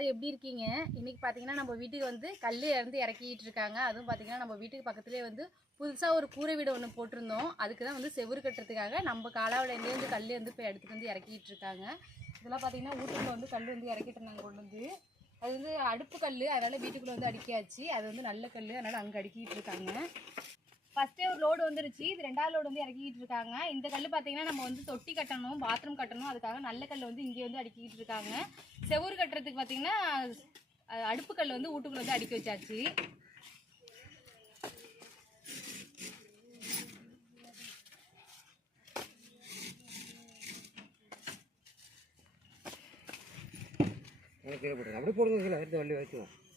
எல்லாரும் எப்படி இருக்கீங்க? இன்னைக்கு பார்த்தீங்கன்னா நம்ம வீட்டுக்கு வந்து கல் இருந்து இறக்கிட்டு இருக்காங்க. அதுவும் பார்த்தீங்கன்னா நம்ம வீட்டுக்கு பக்கத்துலேயே வந்து புதுசாக ஒரு கூரை வீடு ஒன்று போட்டிருந்தோம். அதுக்கு தான் வந்து செவுரு கட்டுறதுக்காக நம்ம காலாவிலேருந்து கல் வந்து இப்போ எடுத்துகிட்டு வந்து இறக்கிட்டு இருக்காங்க. இதெல்லாம் பார்த்தீங்கன்னா வீட்டுக்குள்ள வந்து கல் வந்து இறக்கிட்டு இருந்தாங்க கொண்டு வந்து. அது வந்து அடுப்பு கல் அதனால் வீட்டுக்குள்ளே வந்து அடிக்காச்சு அது வந்து நல்ல கல் அதனால் அங்கே அடுக்கிட்டு இருக்காங்க. ஃபஸ்ட்டே ஒரு லோடு வந்துருச்சு. இது ரெண்டாவது லோடு வந்து இறக்கிட்டு இருக்காங்க. இந்த கல் பார்த்தீங்கன்னா நம்ம வந்து தொட்டி கட்டணும் பாத்ரூம் கட்டணும். அதுக்காக நல்ல கல் வந்து இங்கே வந்து அடுக்கிட்டு இருக்காங்க. செவுரு கட்டுறதுக்கு பார்த்தீங்கன்னா அடுப்பு கல் வந்து வீட்டுக்குள்ள வந்து அடுக்கி வச்சாச்சு. கீழே போட்டுருங்க. அப்படியே போடுங்க கீழே. எடுத்து வள்ளி வச்சுக்கோங்க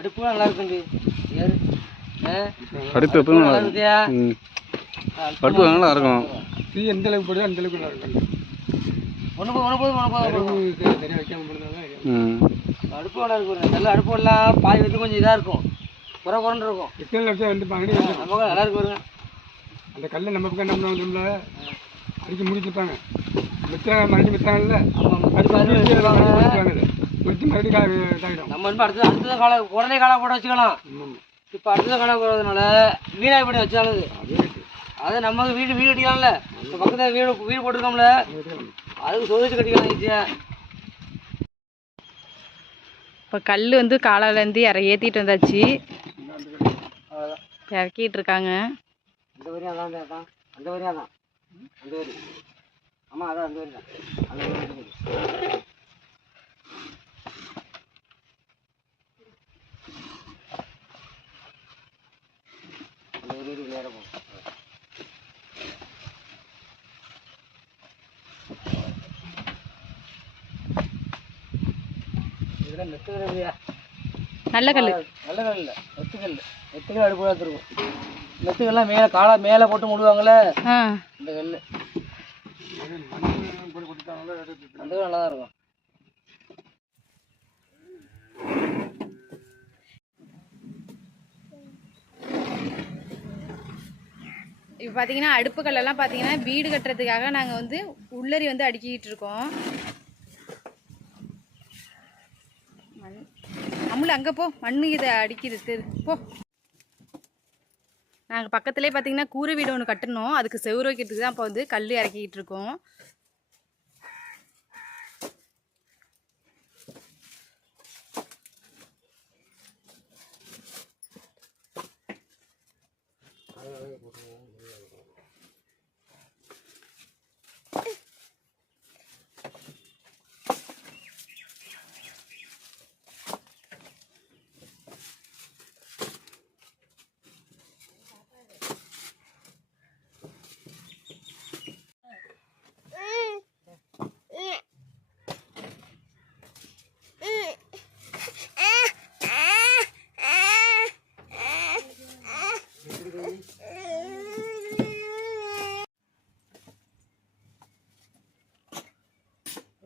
அடுப்பும் நல்லா ஆ? அடுப்பு எப்பவும் நல்லா நல்லா இருக்குதியா? ம். அடுப்பு நல்லா இருக்கும். தீ எந்த அளவுக்கு போடுதோ அந்த அளவுக்கு நல்லா இருக்கும். ஒன்று ஒன்று போதும் ஒன்று போதும் அடுப்பு சரியா வைக்காம போடுறதுனால ம். அடுப்பு நல்லா இருக்கு நல்ல அடுப்பு எல்லாம் பாய் வந்து கொஞ்சம் இதாக இருக்கும். குறை குறைன்னு இருக்கும். எத்தனை லட்சம் வந்து நம்ம நல்லா இருக்கு பாருங்க. அந்த கல்லை நம்ம பக்கம் என்ன பண்ணுவாங்க அடிச்சு முடிச்சுப்பாங்க. மித்தாங்க மறுபடியும் மித்தாங்கல்ல அடுப்பு முடிச்சு முடிச்சுவாங்க முடிச்சு மறுபடியும் கா- இதாகிடும் நம்ம வந்து அடுத்தது அடுத்தது கால உடனே காலா போட வச்சுக்கலாம். இப்போ அடுத்தது காலா போடுறதுனால வீணாக பண்ணி வச்சாலும் அதே. நமக்கு வீடு. வீடு கட்டிக்கலாம்ல. இப்போ பக்கத்தில் வீடு வீடு போட்டிருக்கோம்ல. அதுக்கு சொதிச்சு கட்டிக்கலாம் ஈஸியாக இப்போ கல் வந்து காலாலேருந்து இற ஏற்றிட்டு வந்தாச்சு. இறக்கிட்டு இருக்காங்க. அந்த வரையும் அதான் அந்த வரையும் அதான். அந்த வரி. ஆமாம் அதான் அந்த வரி தான். அந்த வரி அந்த வரி அந்த வரி நேரம் போகும் இதெல்லாம் மெத்துக்கிற இல்லையா நல்ல கல் நல்ல கல் இல்லை மெத்துக்கல் மெத்துக்கல் அடுப்பு இருக்கும். மெத்துக்கல்லாம் மேலே காலை மேலே போட்டு மூடுவாங்கள்ல ஆ. இந்த கல் அந்த நல்லா தான் இருக்கும். இப்போ பார்த்தீங்கன்னா அடுப்பு கல்லெல்லாம் பார்த்தீங்கன்னா வீடு கட்டுறதுக்காக நாங்கள் வந்து உள்ளரி வந்து அடுக்கிட்டு இருக்கோம். மண் அம்முல அங்கே போ. மண் இதை அடிக்குது தெரு. போ. நாங்கள் பக்கத்துலேயே பார்த்தீங்கன்னா கூரை வீடு ஒன்று கட்டணும். அதுக்கு செவுரு வைக்கிறதுக்கு தான் இப்போ வந்து கல் இறக்கிட்டு இருக்கோம்.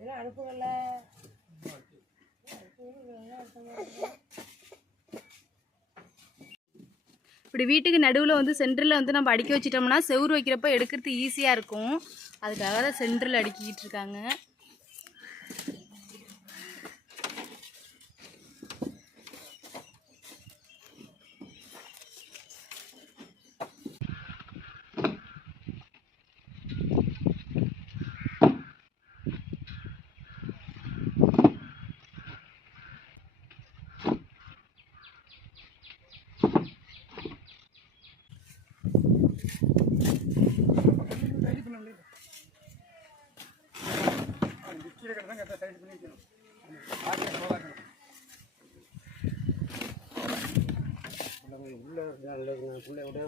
இதெல்லாம் அனுப்புகல இப்படி வீட்டுக்கு நடுவில் வந்து சென்டரில் வந்து நம்ம அடுக்கி வச்சிட்டோம்னா செவுரு வைக்கிறப்ப எடுக்கிறது ஈஸியாக இருக்கும். அதுக்காக தான் சென்டரில் அடிக்கிட்டு இருக்காங்க. கீழே கிடந்தா கரெக்டாக சைடு பண்ணி வைக்கணும் ஆக்கிய போகாக்கணும் உள்ள உள்ள விட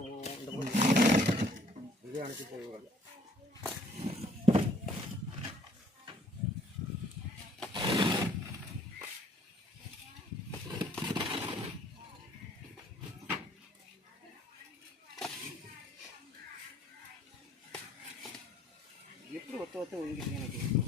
இதே அனுப்பி 어떻有点기 가？